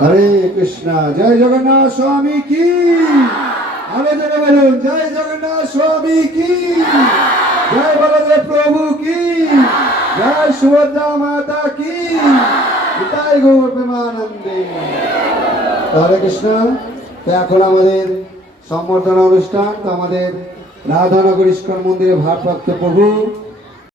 हरे कृष्णा। जय जगन्नाथ स्वामी की। आगे जगह बोलूं जय जगन्नाथ स्वामी की। जय बलदेव प्रभु की। जय सुभद्रा माता की। जय गौर प्रेमानंदे। हरे कृष्णा। तो এখন আমাদের সম্বর্ধনা অনুষ্ঠান। তো আমাদের রাধানগর ইস্কন মন্দিরের ভারপ্রাপ্ত প্রভু